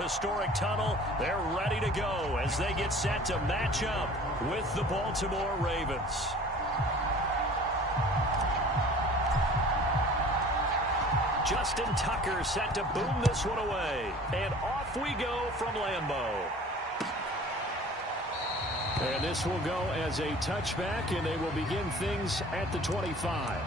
historic tunnel. They're ready to go as they get set to match up with the Baltimore Ravens. Justin Tucker set to boom this one away. And off we go from Lambeau. And this will go as a touchback, and they will begin things at the 25.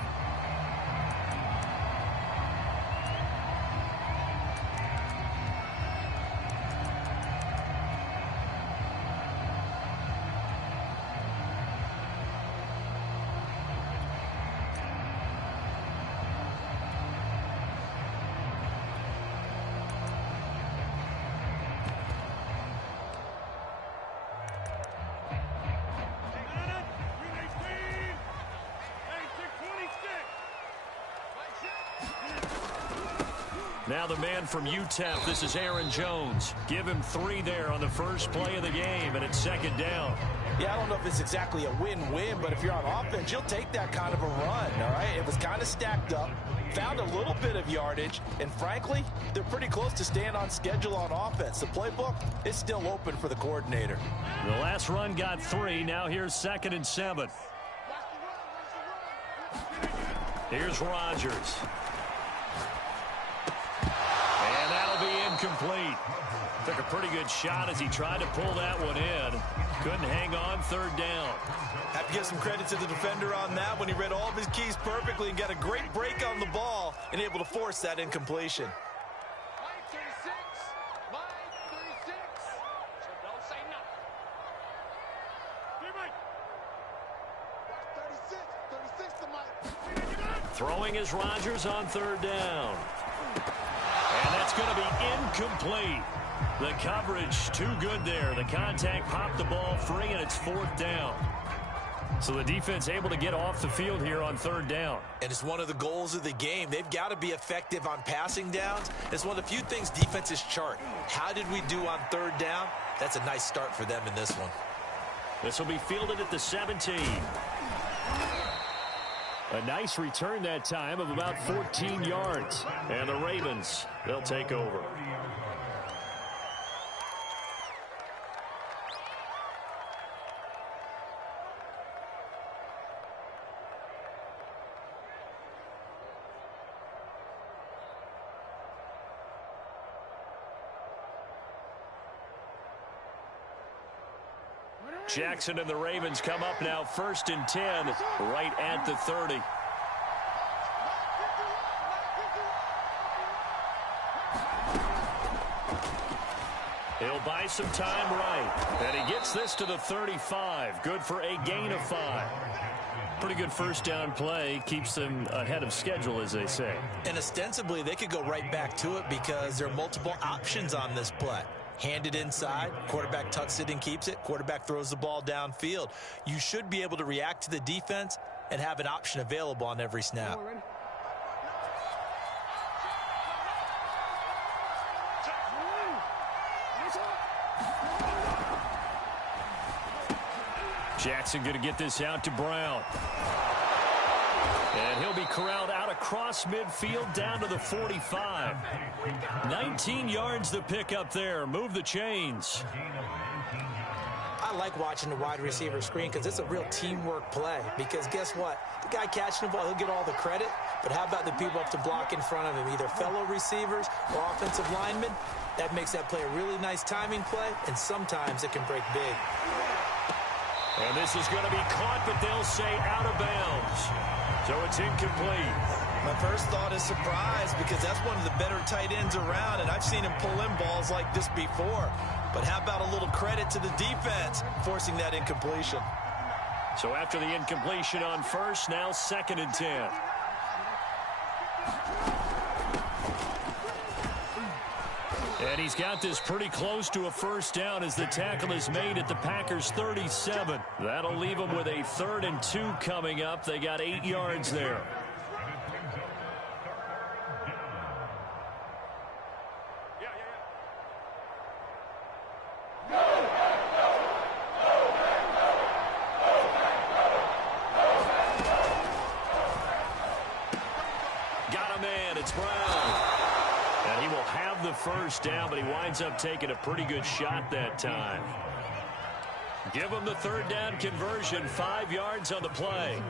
Now the man from UTEP, this is Aaron Jones. Give him 3 there on the first play of the game, and it's second down. Yeah, I don't know if it's exactly a win-win, but if you're on offense, you'll take that kind of a run, all right? It was kind of stacked up, found a little bit of yardage, and frankly, they're pretty close to staying on schedule on offense. The playbook is still open for the coordinator. The last run got 3. Now here's 2nd and 7. Here's Rodgers. And that'll be incomplete. Took a pretty good shot as he tried to pull that one in. Couldn't hang on, 3rd down. Have to give some credit to the defender on that when he read all of his keys perfectly and got a great break on the ball and able to force that incompletion. Throwing is Rodgers on 3rd down. And that's going to be incomplete. The coverage too good there. The contact popped the ball free, and it's 4th down. So the defense able to get off the field here on 3rd down. And it's one of the goals of the game. They've got to be effective on passing downs. It's one of the few things defenses chart. How did we do on 3rd down? That's a nice start for them in this one. This will be fielded at the 17. A nice return that time of about 14 yards. And the Ravens, they'll take over. Jackson and the Ravens come up now 1st and 10 right at the 30. He'll buy some time right. And he gets this to the 35. Good for a gain of 5. Pretty good first down play. Keeps them ahead of schedule, as they say. And ostensibly, they could go right back to it because there are multiple options on this play. Hand it inside, quarterback tucks it and keeps it, quarterback throws the ball downfield. You should be able to react to the defense and have an option available on every snap. Jackson going to get this out to Brown. And he'll be corralled out across midfield down to the 45. 19 yards to pick up there. Move the chains. I like watching the wide receiver screen because it's a real teamwork play. Because guess what? The guy catching the ball, he'll get all the credit. But how about the people up to block in front of him, either fellow receivers or offensive linemen? That makes that play a really nice timing play, and sometimes it can break big. And this is going to be caught, but they'll say out of bounds. So it's incomplete. My first thought is surprise because that's one of the better tight ends around, and I've seen him pull in balls like this before. But how about a little credit to the defense forcing that incompletion? So after the incompletion on first, now 2nd and 10. And he's got this pretty close to a first down as the tackle is made at the Packers' 37. That'll leave them with a 3rd and 2 coming up. They got 8 yards there. first down, but he winds up taking a pretty good shot that time. Give him the third down conversion, 5 yards on the play.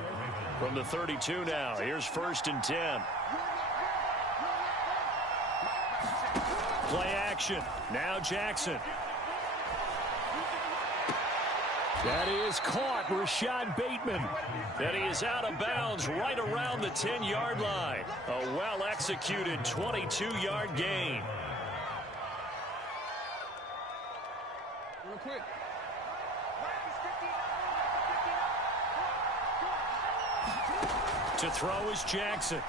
From the 32 now, here's 1st and 10. Play action. Now Jackson. That is caught, Rashad Bateman. And he is out of bounds right around the 10-yard line. A well-executed 22-yard gain. Real quick. To throw is Jackson.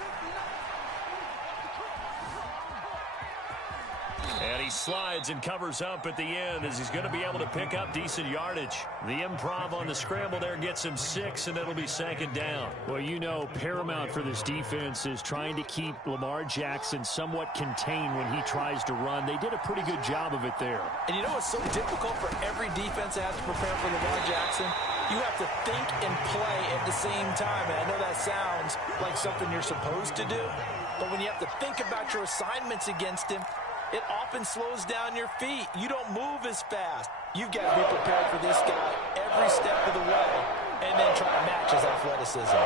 And he slides and covers up at the end as he's going to be able to pick up decent yardage. The improv on the scramble there gets him 6, and it'll be 2nd down. Well, you know, paramount for this defense is trying to keep Lamar Jackson somewhat contained when he tries to run. They did a pretty good job of it there. And you know what's so difficult for every defense that has to prepare for Lamar Jackson? You have to think and play at the same time. And I know that sounds like something you're supposed to do, but when you have to think about your assignments against him, it often slows down your feet. You don't move as fast. You've got to be prepared for this guy every step of the way and then try to match his athleticism.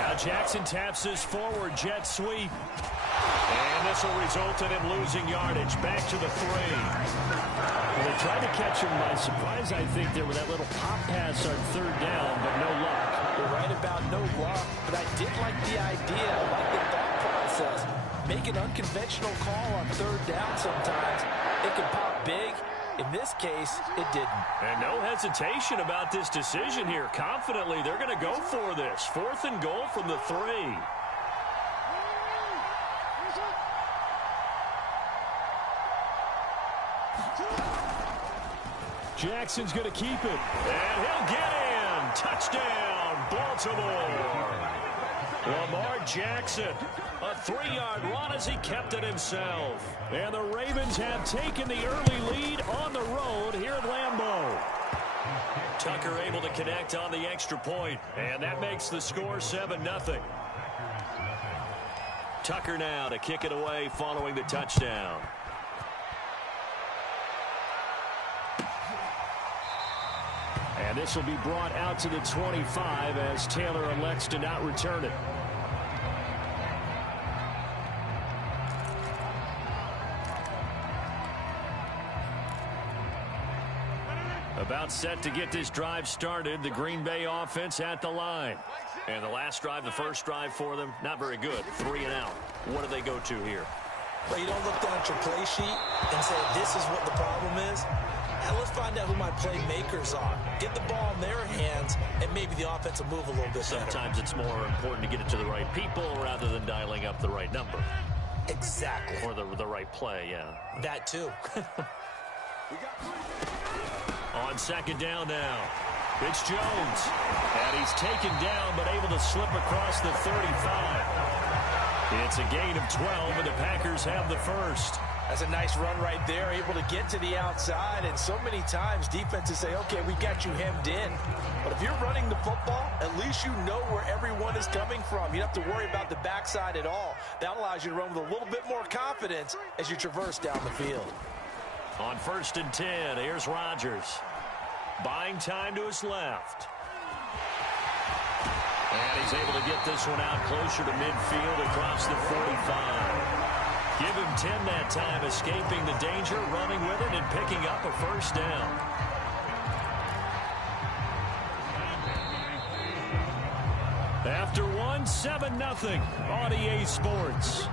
Now Jackson taps his forward jet sweep. And this will result in him losing yardage. Back to the 3. Well, they tried to catch him by surprise, I think, there with that little pop pass on 3rd down, but no luck. You're right about no luck, but I did like the idea. I like the thought process. Make an unconventional call on 3rd down sometimes. It can pop big. In this case, it didn't. And no hesitation about this decision here. Confidently, they're going to go for this. 4th and goal from the 3. Jackson's going to keep it. And he'll get in. Touchdown, Baltimore. Lamar Jackson, a 3-yard run as he kept it himself. And the Ravens have taken the early lead on the road here at Lambeau. Tucker able to connect on the extra point, and that makes the score 7-0. Tucker now to kick it away following the touchdown. And this will be brought out to the 25 as Taylor elects to not return it. About set to get this drive started. The Green Bay offense at the line. And the last drive, the first drive for them, not very good. 3 and out. What do they go to here? Well, you don't look down at your play sheet and say, this is what the problem is. And let's find out who my playmakers are. Get the ball in their hands, and maybe the offense will move a little bit better. Sometimes it's more important to get it to the right people rather than dialing up the right number. Exactly. Or the right play, yeah. That too. On 2nd down now, it's Jones. And he's taken down but able to slip across the 35. It's a gain of 12, and the Packers have the first. That's a nice run right there, able to get to the outside. And so many times defenses say, okay, we got you hemmed in. But if you're running the football, at least you know where everyone is coming from. You don't have to worry about the backside at all. That allows you to run with a little bit more confidence as you traverse down the field. On 1st and 10, here's Rodgers. Buying time to his left. And he's able to get this one out closer to midfield across the 45. Give him 10 that time, escaping the danger, running with it, and picking up a first down. After one, 7-0 on EA Sports.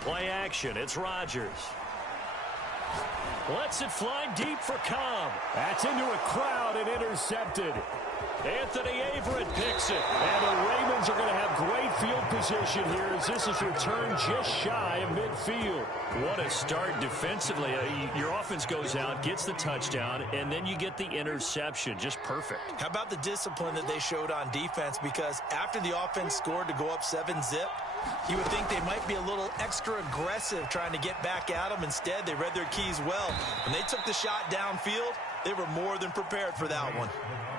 Play action, it's Rodgers. Lets it fly deep for Cobb. That's into a crowd and intercepted. Anthony Averett picks it. And the Ravens are going to have great field position here as this is returned just shy of midfield. What a start defensively. Your offense goes out, gets the touchdown, and then you get the interception. Just perfect. How about the discipline that they showed on defense? Because after the offense scored to go up 7-zip, you would think they might be a little extra aggressive trying to get back at them. Instead, they read their keys well. When they took the shot downfield, they were more than prepared for that one.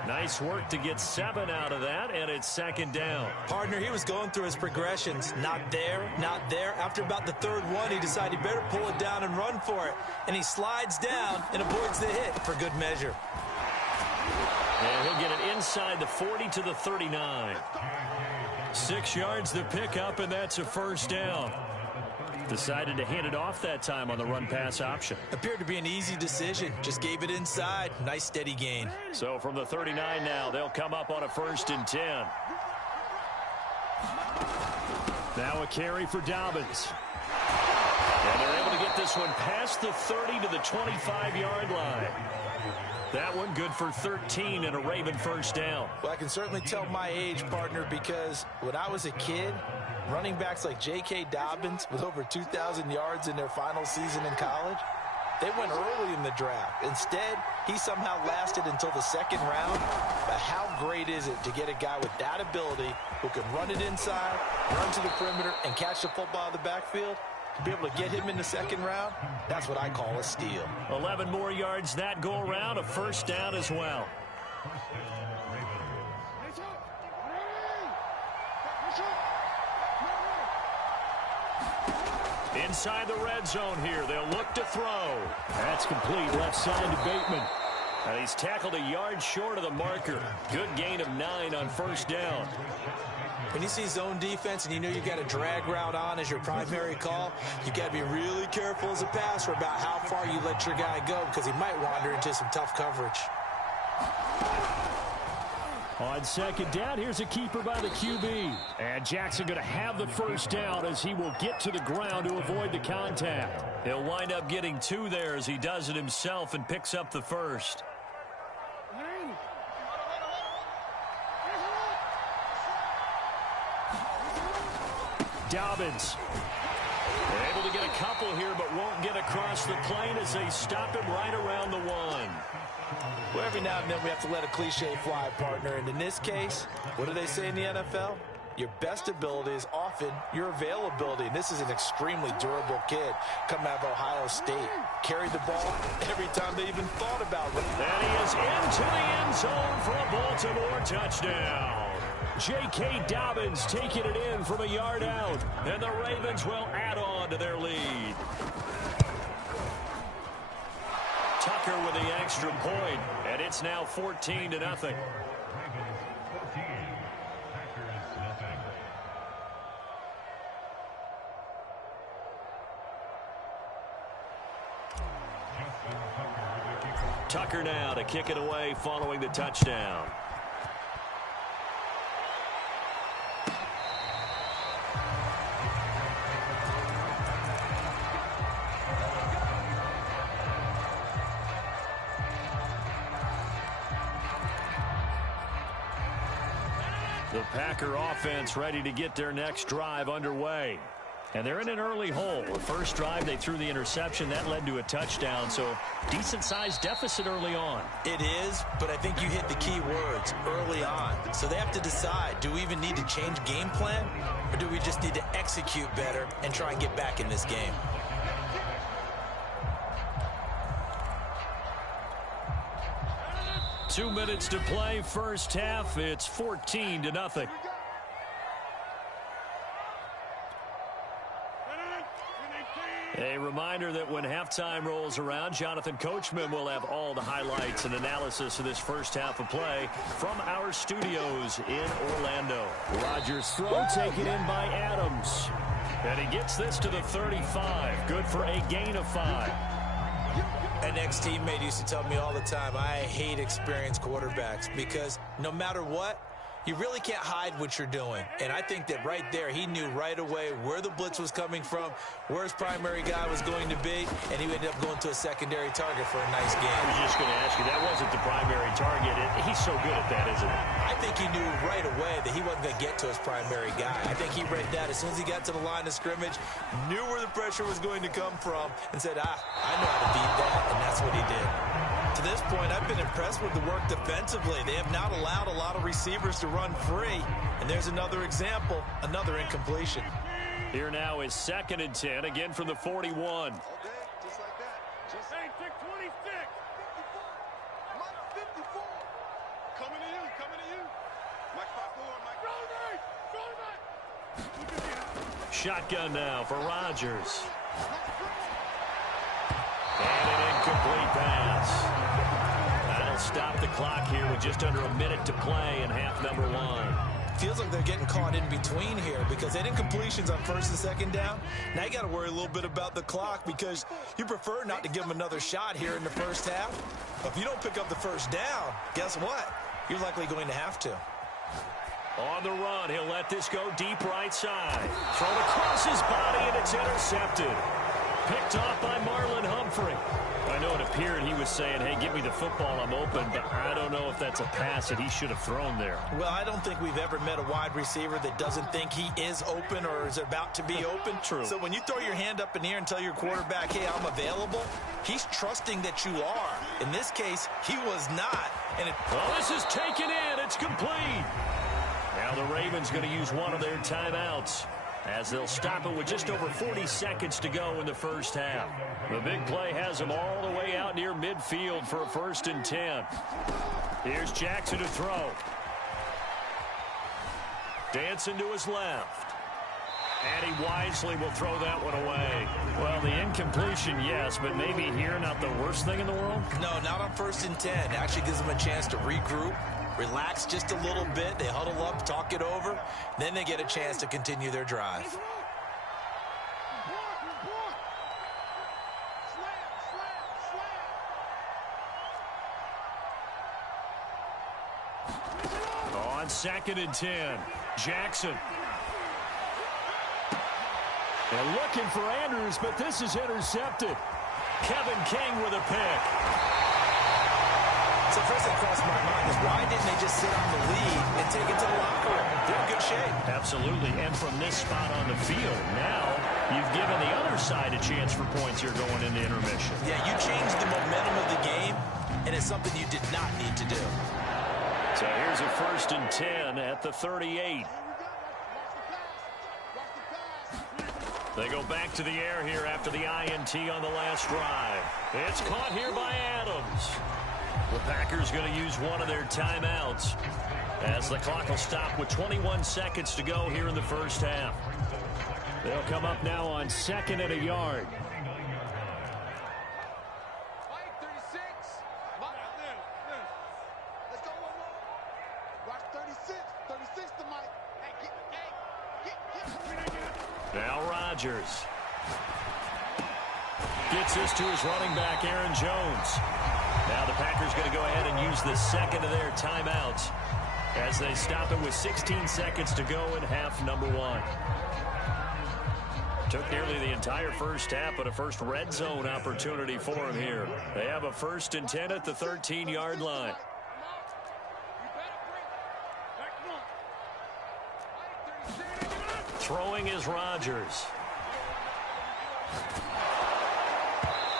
Nice work to get 7 out of that, and it's second down. Partner, he was going through his progressions. Not there, not there. After about the third one, he decided he better pull it down and run for it. And he slides down and avoids the hit for good measure. And he'll get it inside the 40 to the 39. 6 yards to pick up, and that's a first down. Decided to hand it off that time on the run-pass option. Appeared to be an easy decision. Just gave it inside. Nice, steady gain. So from the 39 now, they'll come up on a 1st and 10. Now a carry for Dobbins. And they're able to get this one past the 30 to the 25-yard line. That one good for 13 and a Raven first down. Well, I can certainly tell my age, partner, because when I was a kid, running backs like J.K. Dobbins with over 2,000 yards in their final season in college, they went early in the draft. Instead, he somehow lasted until the 2nd round. But how great is it to get a guy with that ability who can run it inside, run to the perimeter, and catch the football out of the backfield? To be able to get him in the 2nd round, that's what I call a steal. 11 more yards that go around, a first down as well. Inside the red zone here, they'll look to throw. That's complete, left side to Bateman. And he's tackled a yard short of the marker. Good gain of 9 on first down. When you see zone defense and you know you got a drag route on as your primary call, you got to be really careful as a passer about how far you let your guy go because he might wander into some tough coverage. On second down, here's a keeper by the QB. And Jackson going to have the first down as he will get to the ground to avoid the contact. He'll wind up getting 2 there as he does it himself and picks up the first. Dobbins. They're able to get a couple here, but won't get across the plane as they stop him right around the 1. Well, every now and then we have to let a cliche fly, partner. And in this case, what do they say in the NFL? Your best ability is often your availability. And this is an extremely durable kid coming out of Ohio State. Carried the ball every time they even thought about it. And he is into the end zone for a Baltimore touchdown. J.K. Dobbins taking it in from a yard out. And the Ravens will add on to their lead. Tucker with the extra point, and it's now 14-0. Tucker now to kick it away following the touchdown. The Packer offense ready to get their next drive underway. And they're in an early hole. The first drive, they threw the interception. That led to a touchdown, so decent-sized deficit early on. It is, but I think you hit the key words, early on. So they have to decide, do we even need to change game plan, or do we just need to execute better and try and get back in this game? Two minutes to play, first half. It's 14-0. A reminder that when halftime rolls around, Jonathan Coachman will have all the highlights and analysis of this first half of play from our studios in Orlando. Rodgers' throw taken in by Adams. And he gets this to the 35. Good for a gain of 5. An ex-teammate used to tell me all the time, I hate experienced quarterbacks because no matter what, You really can't hide what you're doing. And I think that right there, he knew right away where the blitz was coming from, where his primary guy was going to be, and he ended up going to a secondary target for a nice game. I was just going to ask you, that wasn't the primary target. He's so good at that, isn't he? I think he knew right away that he wasn't going to get to his primary guy. I think he read that as soon as he got to the line of scrimmage, knew where the pressure was going to come from, and said, I know how to beat that, and that's what he did. To this point, I've been impressed with the work defensively. They have not allowed a lot of receivers to run free. And there's another example, another incompletion. Here now is 2nd and 10, again from the 41. Okay, just like that. Just hey, pick 26. 54. Coming to you, coming to you. Mike 5-4, Mike. Shotgun now for Rodgers. And an incomplete pass. That'll stop the clock here with just under a minute to play in half number 1. Feels like they're getting caught in between here because they had incompletions on 1st and 2nd down. Now you got to worry a little bit about the clock because you prefer not to give them another shot here in the first half. If you don't pick up the first down, guess what? You're likely going to have to. On the run, he'll let this go deep right side. Thrown across his body, and it's intercepted. Picked off by Marlon Humphrey. I know it appeared he was saying, hey, give me the football, I'm open, but I don't know if that's a pass that he should have thrown there. Well, I don't think we've ever met a wide receiver that doesn't think he is open or is about to be open. True. So when you throw your hand up in the air and tell your quarterback, hey, I'm available, he's trusting that you are. In this case, he was not. And well, this is taken in. It's complete. Now the Ravens going to use one of their timeouts, as they'll stop it with just over 40 seconds to go in the first half. The big play has them all the way out near midfield for a 1st and 10. Here's Jackson to throw. Dancing to his left. And he wisely will throw that one away. Well, the incompletion, yes, but maybe here not the worst thing in the world? No, not on 1st and 10. It actually gives them a chance to regroup, relax just a little bit. They huddle up, talk it over. Then they get a chance to continue their drive. On 2nd and 10, Jackson. They're looking for Andrews, but this is intercepted. Kevin King with a pick. So first thing crossed my mind is why didn't they just sit on the lead and take it to the locker room? They're in good shape. Absolutely, and from this spot on the field, now you've given the other side a chance for points here going into intermission. Yeah, you changed the momentum of the game, and it's something you did not need to do. So here's a 1st and 10 at the 38. They go back to the air here after the INT on the last drive. It's caught here by Adams. The Packers going to use one of their timeouts as the clock will stop with 21 seconds to go here in the first half. They'll come up now on 2nd and a yard. Now Rodgers gets this to his running back, Aaron Jones. Now the Packers going to go ahead and use the 2nd of their timeouts as they stop it with 16 seconds to go in half number 1. Took nearly the entire first half, but a first red zone opportunity for him here. They have a 1st and 10 at the 13-yard line. Throwing is Rodgers.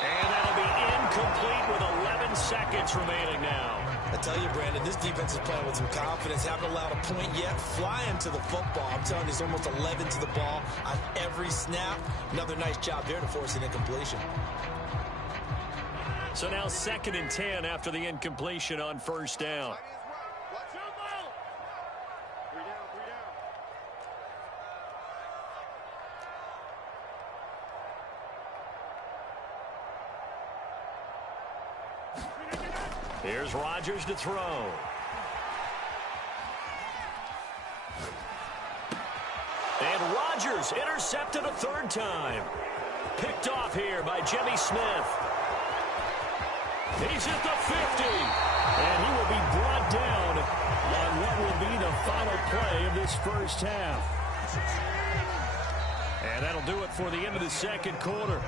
And that'll be incomplete with 11 seconds remaining now. I tell you, Brandon, this defense is playing with some confidence. Haven't allowed a point yet. Flying to the football. I'm telling you, it's almost 11 to the ball on every snap. Another nice job there to force an incompletion. So now 2nd and 10 after the incompletion on 1st down. Here's Rodgers to throw. And Rodgers intercepted a 3rd time. Picked off here by Jimmy Smith. He's at the 50. And he will be brought down on what will be the final play of this first half. And that'll do it for the end of the second quarter.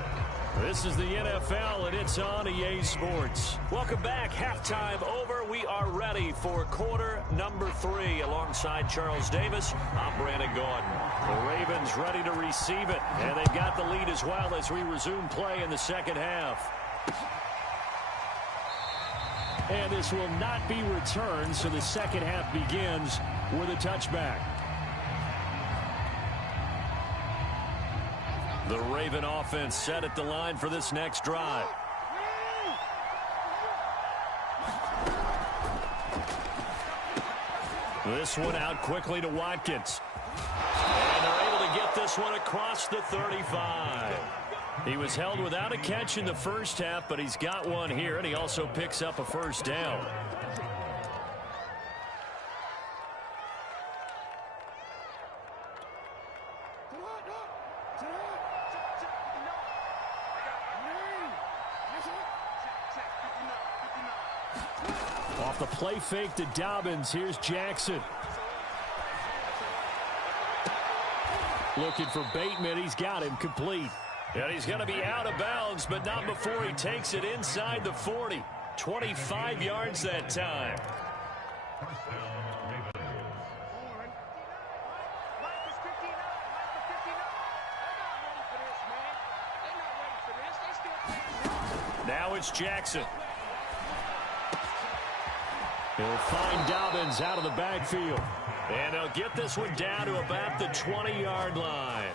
This is the NFL, and it's on EA Sports. Welcome back. Halftime over. We are ready for quarter number 3. Alongside Charles Davis, I'm Brandon Gordon. The Ravens ready to receive it, and they've got the lead as well as we resume play in the second half. And this will not be returned, so the second half begins with a touchback. The Raven offense set at the line for this next drive. This one out quickly to Watkins. And they're able to get this one across the 35. He was held without a catch in the first half, but he's got one here, and he also picks up a first down. Off the play fake to Dobbins. Here's Jackson. Looking for Bateman. He's got him complete. And he's going to be out of bounds, but not before he takes it inside the 40. 25 yards that time. Now it's Jackson. He'll find Dobbins out of the backfield. And they'll get this one down to about the 20-yard line.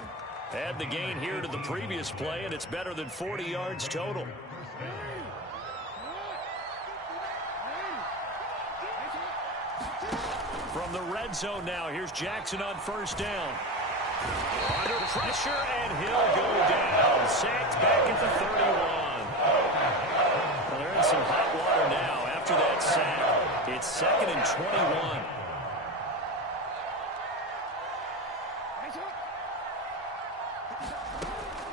Add the gain here to the previous play, and it's better than 40 yards total. From the red zone now, here's Jackson on first down. Under pressure, and he'll go down. Sacked back at the 31. Well, they're in some hot water now after that sack. It's 2nd and 21.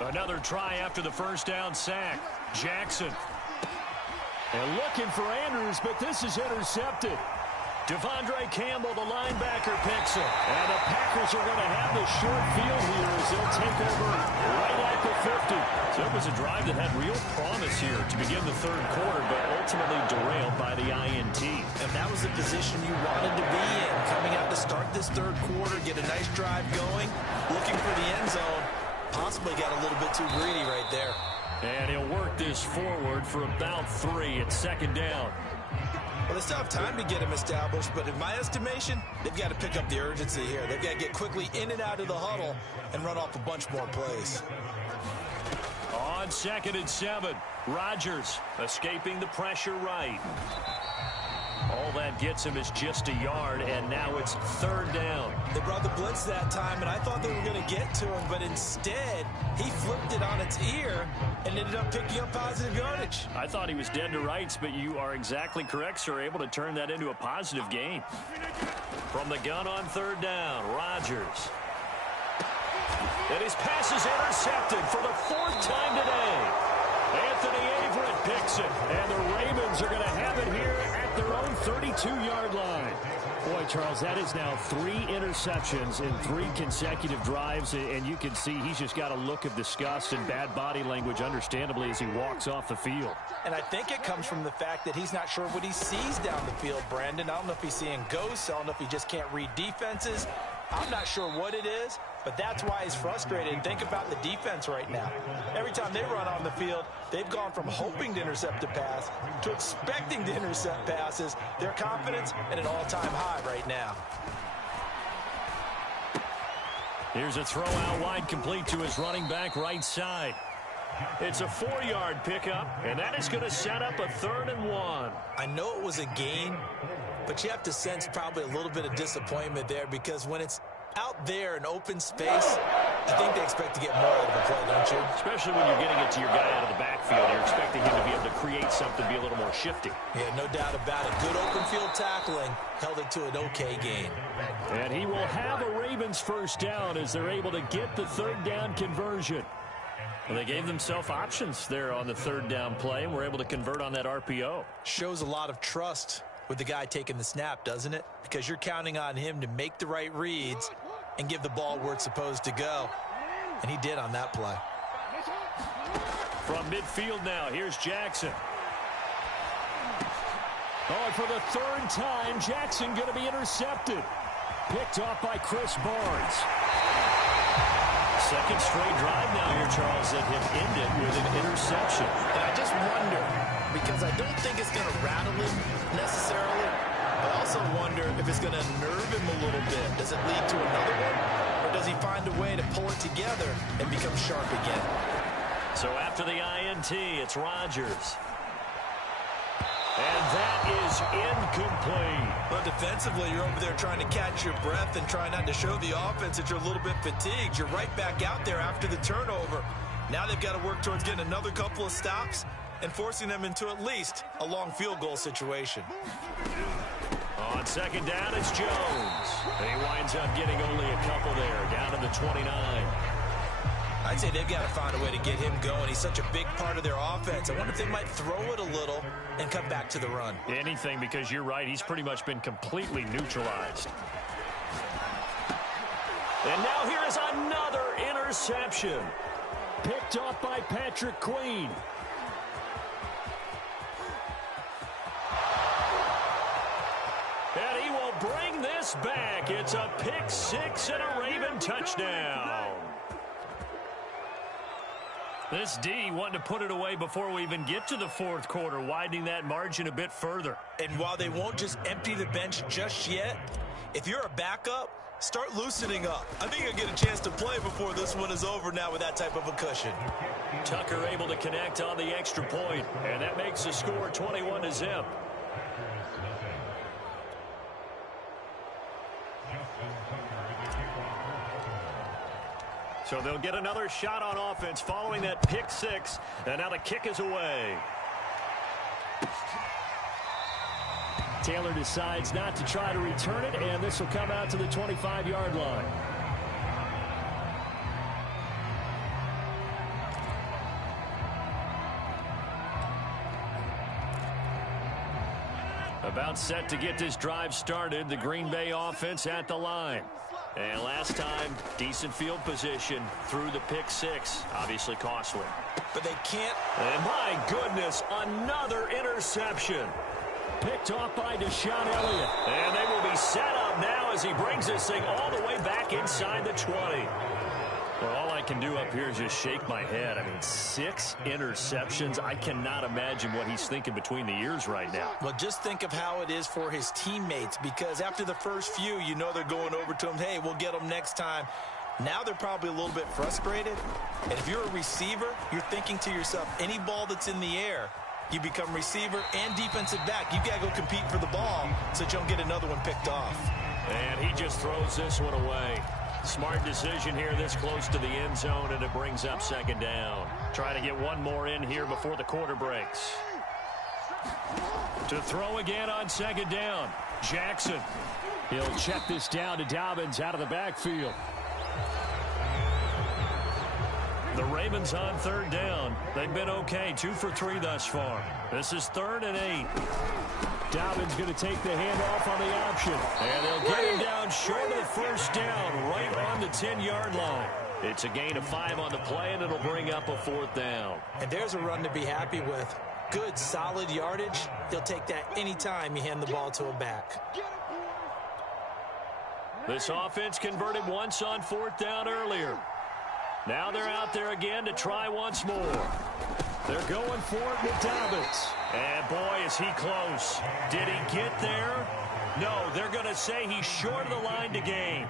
Another try after the first down sack. Jackson. And looking for Andrews, but this is intercepted. Devondre Campbell, the linebacker, picks it. And the Packers are going to have the short field here as they'll take over right at the 50. So it was a drive that had real promise here to begin the third quarter, but ultimately derailed by the INT. And that was the position you wanted to be in. Coming out to start this third quarter, get a nice drive going, looking for the end zone. Possibly got a little bit too greedy right there. And he'll work this forward for about 3 at 2nd down. Well, they still have time to get him established, but in my estimation, they've got to pick up the urgency here. They've got to get quickly in and out of the huddle and run off a bunch more plays. On 2nd and 7, Rodgers escaping the pressure right. All that gets him is just a yard, and now it's 3rd down. They brought the blitz that time, and I thought they were going to get to him, but instead, he flipped it on its ear and ended up picking up positive yardage. I thought he was dead to rights, but you are exactly correct, sir, able to turn that into a positive gain. From the gun on 3rd down, Rodgers. And his pass is intercepted for the 4th time today. Anthony Averett picks it, and the Ravens are going to have it here at their own 32-yard line. Boy, Charles, that is now 3 interceptions in 3 consecutive drives, and you can see he's just got a look of disgust and bad body language, understandably, as he walks off the field. And I think it comes from the fact that he's not sure what he sees down the field, Brandon. I don't know if he's seeing ghosts. I don't know if he just can't read defenses. I'm not sure what it is, but that's why he's frustrated. Think about the defense right now. Every time they run on the field, they've gone from hoping to intercept a pass to expecting to intercept passes. Their confidence at an all-time high right now. Here's a throw out wide, complete to his running back right side. It's a 4-yard pickup, and that is going to set up a 3rd and 1. I know it was a gain, but you have to sense probably a little bit of disappointment there, because when it's out there in open space, I think they expect to get more out of the play, don't you? Especially when you're getting it to your guy out of the backfield. You're expecting him to be able to create something, be a little more shifty. Yeah, no doubt about it. Good open field tackling held it to an okay gain. And he will have a Ravens first down as they're able to get the 3rd down conversion. Well, they gave themselves options there on the 3rd down play, and were able to convert on that RPO. Shows a lot of trust with the guy taking the snap, doesn't it? Because you're counting on him to make the right reads and give the ball where it's supposed to go. And he did on that play. From midfield now, here's Jackson. Oh, and for the third time, Jackson going to be intercepted. Picked off by Chris Barnes. Second straight drive now here, Charles, that have ended with an interception. And I just wonder, because I don't think it's going to rattle him necessarily, I also wonder if it's going to nerve him a little bit. Does it lead to another one? Or does he find a way to pull it together and become sharp again? So after the INT, it's Rodgers. And that is incomplete. But defensively, you're over there trying to catch your breath and try not to show the offense that you're a little bit fatigued. You're right back out there after the turnover. Now they've got to work towards getting another couple of stops and forcing them into at least a long field goal situation. On second down, it's Jones. He winds up getting only a couple there, down to the 29. I'd say they've got to find a way to get him going. He's such a big part of their offense. I wonder if they might throw it a little and come back to the run. Anything, because you're right. He's pretty much been completely neutralized. And now here is another interception. Picked off by Patrick Queen. And he will bring this back. It's a pick six and a Raven touchdown. This D wanted to put it away before we even get to the fourth quarter, widening that margin a bit further. And while they won't just empty the bench just yet, if you're a backup, start loosening up. I think you'll get a chance to play before this one is over now with that type of a cushion. Tucker able to connect on the extra point, and that makes the score 21-0. So they'll get another shot on offense following that pick six, and now the kick is away. Taylor decides not to try to return it, and this will come out to the 25-yard line. About set to get this drive started, the Green Bay offense at the line. And last time, decent field position through the pick six. Obviously costly. But they can't. And my goodness, another interception. Picked off by Deshaun Elliott. And they will be set up now as he brings this thing all the way back inside the 20. Well, all I can do up here is just shake my head. I mean, 6 interceptions. I cannot imagine what he's thinking between the ears right now. Well, just think of how it is for his teammates, because after the first few, you know they're going over to him, hey, we'll get them next time. Now they're probably a little bit frustrated. And if you're a receiver, you're thinking to yourself, any ball that's in the air, you become receiver and defensive back. You got to go compete for the ball so that you don't get another one picked off. And he just throws this one away. Smart decision here this close to the end zone, and it brings up second down. Try to get one more in here before the quarter breaks. To throw again on second down, Jackson. He'll check this down to Dobbins out of the backfield. The Ravens on third down. They've been okay, 2 for 3 thus far. This is 3rd and 8. Dobbins going to take the handoff on the option. And they'll get him down short of the first down, right on the 10-yard line. It's a gain of 5 on the play, and it'll bring up a 4th down. And there's a run to be happy with. Good, solid yardage. He'll take that anytime you hand the ball to a back. This offense converted once on 4th down earlier. Now they're out there again to try once more. They're going for it with Dobbins. And boy, is he close. Did he get there? No, they're going to say he's short of the line to gain.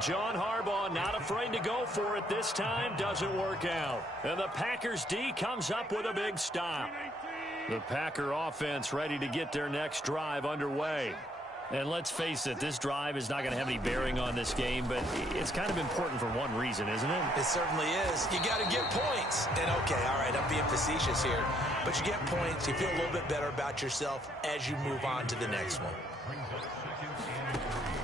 John Harbaugh not afraid to go for it this time. Doesn't work out. And the Packers D comes up with a big stop. The Packer offense ready to get their next drive underway. And let's face it, this drive is not going to have any bearing on this game, but it's kind of important for one reason, isn't it? It certainly is. You got to get points. And, okay, all right, I'm being facetious here. But you get points. You feel a little bit better about yourself as you move on to the next one.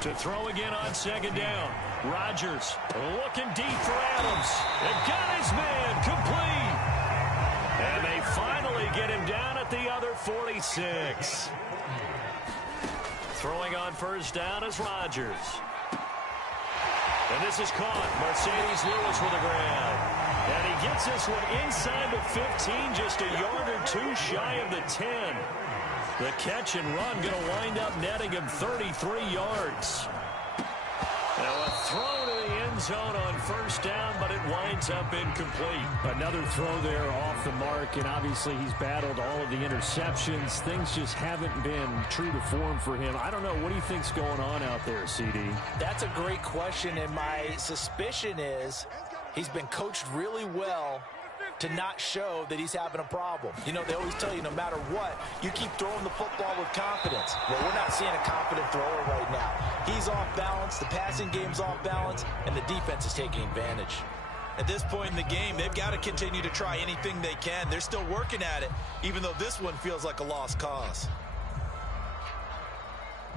To throw again on second down. Rodgers looking deep for Adams. And got his man complete. And they finally get him down at the other 46. Throwing on first down is Rodgers. And this is caught. Mercedes Lewis with a grab. And he gets this one inside the 15, just a yard or two shy of the 10. The catch and run going to wind up netting him 33 yards. Now a throw to the end zone on first down, but it winds up incomplete. Another throw there off the mark, and obviously he's battled all of the interceptions. Things just haven't been true to form for him. I don't know. What do you think's going on out there, CD? That's a great question, and my suspicion is he's been coached really well to not show that he's having a problem. You know, they always tell you no matter what, you keep throwing the football with confidence. Well, we're not seeing a confident thrower right now. He's off balance, the passing game's off balance, and the defense is taking advantage. At this point in the game, they've got to continue to try anything they can. They're still working at it, even though this one feels like a lost cause.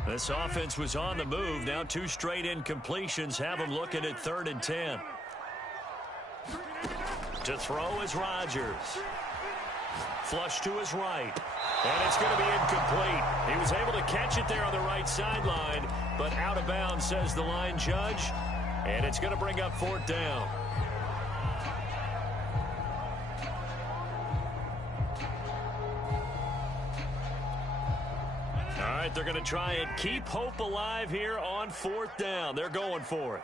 This offense was on the move. Now 2 straight incompletions have them looking at 3rd and 10. To throw is Rodgers. Flush to his right. And it's going to be incomplete. He was able to catch it there on the right sideline, but out of bounds, says the line judge. And it's going to bring up 4th down. All right, they're going to try and keep hope alive here on 4th down. They're going for it.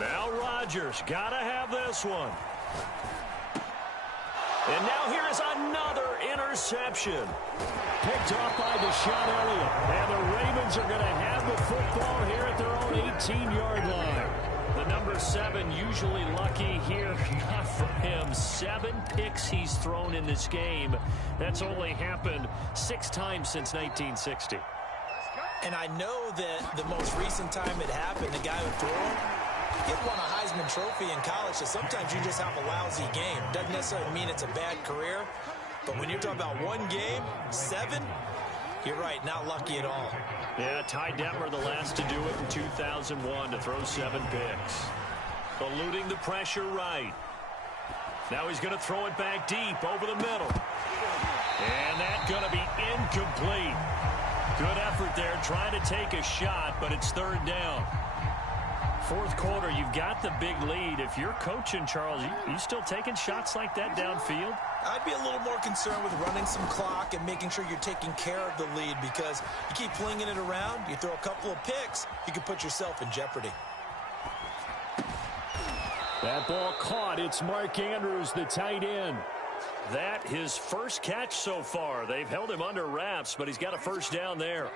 Now Rodgers got to have this one. And now here is another interception. Picked off by Deshaun Elliott. And the Ravens are going to have the football here at their own 18-yard line. The number 7 usually lucky here. Not for him. 7 picks he's thrown in this game. That's only happened 6 times since 1960. And I know that the most recent time it happened, the guy who threw it, he won a Heisman Trophy in college, so sometimes you just have a lousy game. Doesn't necessarily mean it's a bad career, but when you're talking about one game, 7, you're right, not lucky at all. Yeah, Ty Detmer the last to do it in 2001 to throw 7 picks. Eluding the pressure right. Now he's going to throw it back deep over the middle. And that's going to be incomplete. Good effort there, trying to take a shot, but it's 3rd down. 4th quarter, you've got the big lead. If you're coaching, Charles, you still taking shots like that downfield? I'd be a little more concerned with running some clock and making sure you're taking care of the lead, because you keep flinging it around, you throw a couple of picks, you can put yourself in jeopardy. That ball caught. It's Mark Andrews, the tight end. That his first catch so far. They've held him under wraps, but he's got a first down there.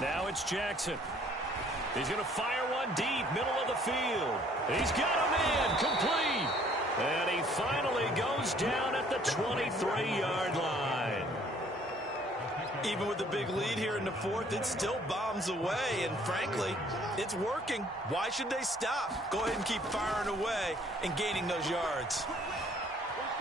Now it's Jackson. He's going to fire one deep, middle of the field. He's got him in, complete. And he finally goes down at the 23-yard line. Even with the big lead here in the 4th, it still bombs away, and frankly, it's working. Why should they stop? Go ahead and keep firing away and gaining those yards.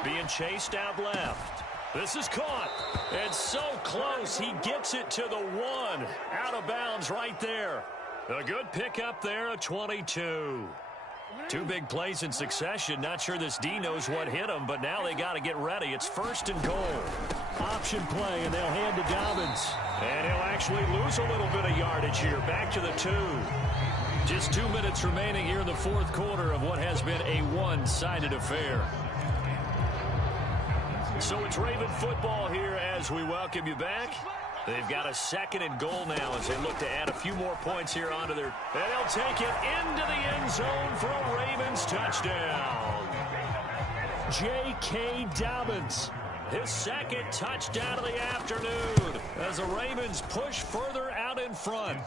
Being chased out left. This is caught. And so close, he gets it to the 1. Out of bounds right there. A good pickup there, a 22. 2 big plays in succession. Not sure this D knows what hit him, but now they got to get ready. It's 1st and goal. Option play, and they'll hand to Dobbins. And he'll actually lose a little bit of yardage here. Back to the 2. Just 2 minutes remaining here in the 4th quarter of what has been a one-sided affair. So it's Raven football here as we welcome you back. They've got a 2nd and goal now as they look to add a few more points here onto their... And they'll take it into the end zone for a Ravens touchdown. J.K. Dobbins. His 2nd touchdown of the afternoon as the Ravens push further out in front.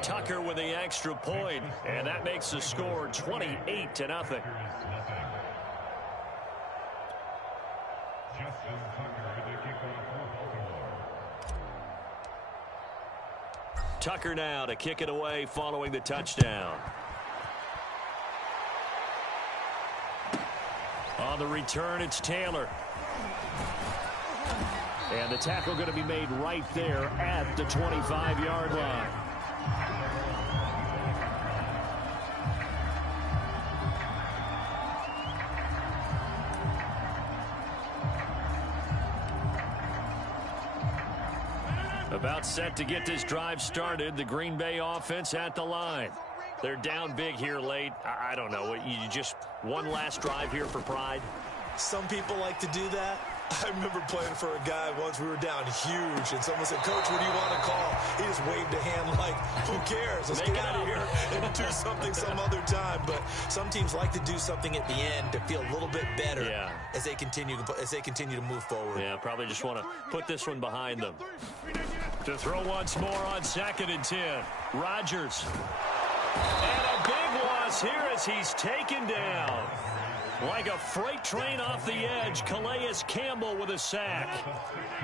Tucker with the extra point, and that makes the score 28-0. Tucker now to kick it away following the touchdown. On the return, it's Taylor. And the tackle going to be made right there at the 25-yard line. About set to get this drive started. The Green Bay offense at the line. They're down big here late. I don't know. You just one last drive here for pride? Some people like to do that. I remember playing for a guy once. We were down huge, and someone said, "Coach, what do you want to call?" He just waved a hand like, "Who cares? Let's get out of here and do something some other time." But some teams like to do something at the end to feel a little bit better as they continue to move forward. Yeah, probably just want to put this one behind them. To throw once more on 2nd and 10. Rodgers. And a big loss here as he's taken down. Like a freight train off the edge, Calais Campbell with a sack.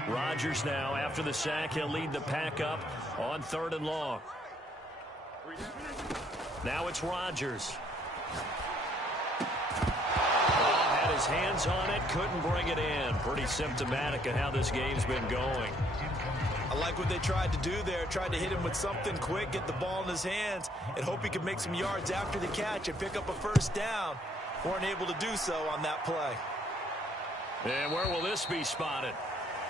Rodgers now, after the sack, he'll lead the pack up on 3rd and long. Now it's Rodgers. Had his hands on it, couldn't bring it in. Pretty symptomatic of how this game's been going. I like what they tried to do there. Tried to hit him with something quick, get the ball in his hands, and hope he could make some yards after the catch and pick up a first down. Weren't able to do so on that play. And where will this be spotted?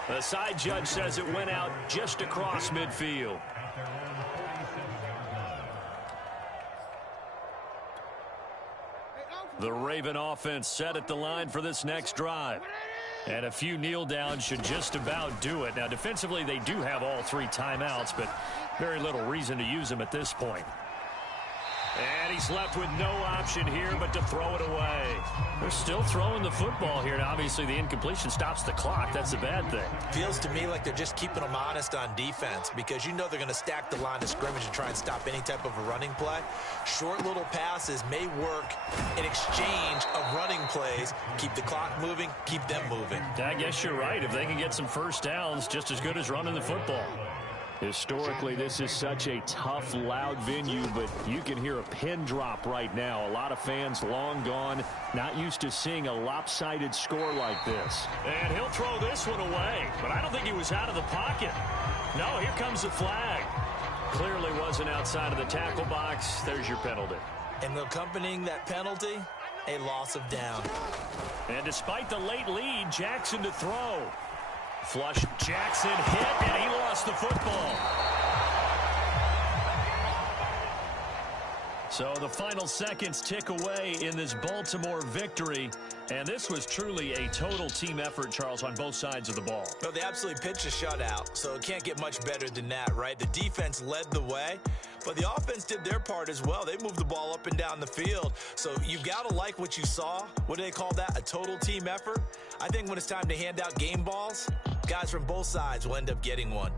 The side judge says it went out just across midfield. The Raven offense set at the line for this next drive. And a few kneel downs should just about do it. Now, defensively, they do have all 3 timeouts, but very little reason to use them at this point. And he's left with no option here but to throw it away. They're still throwing the football here. Now, obviously, the incompletion stops the clock. That's a bad thing. Feels to me like they're just keeping them honest on defense because you know they're going to stack the line of scrimmage and try and stop any type of a running play. Short little passes may work in exchange of running plays. Keep the clock moving, keep them moving. I guess you're right. If they can get some first downs, just as good as running the football. Historically, this is such a tough, loud venue, but you can hear a pin drop right now. A lot of fans long gone, not used to seeing a lopsided score like this. And he'll throw this one away, but I don't think he was out of the pocket. No, here comes the flag. Clearly wasn't outside of the tackle box. There's your penalty. And accompanying that penalty, a loss of down. And despite the late lead, Jackson to throw. Flush, Jackson hit, and he lost the football. So the final seconds tick away in this Baltimore victory. And this was truly a total team effort, Charles, on both sides of the ball. No, they absolutely pitched a shutout, so it can't get much better than that, right? The defense led the way, but the offense did their part as well. They moved the ball up and down the field. So you've got to like what you saw. What do they call that? A total team effort? I think when it's time to hand out game balls, guys from both sides will end up getting one.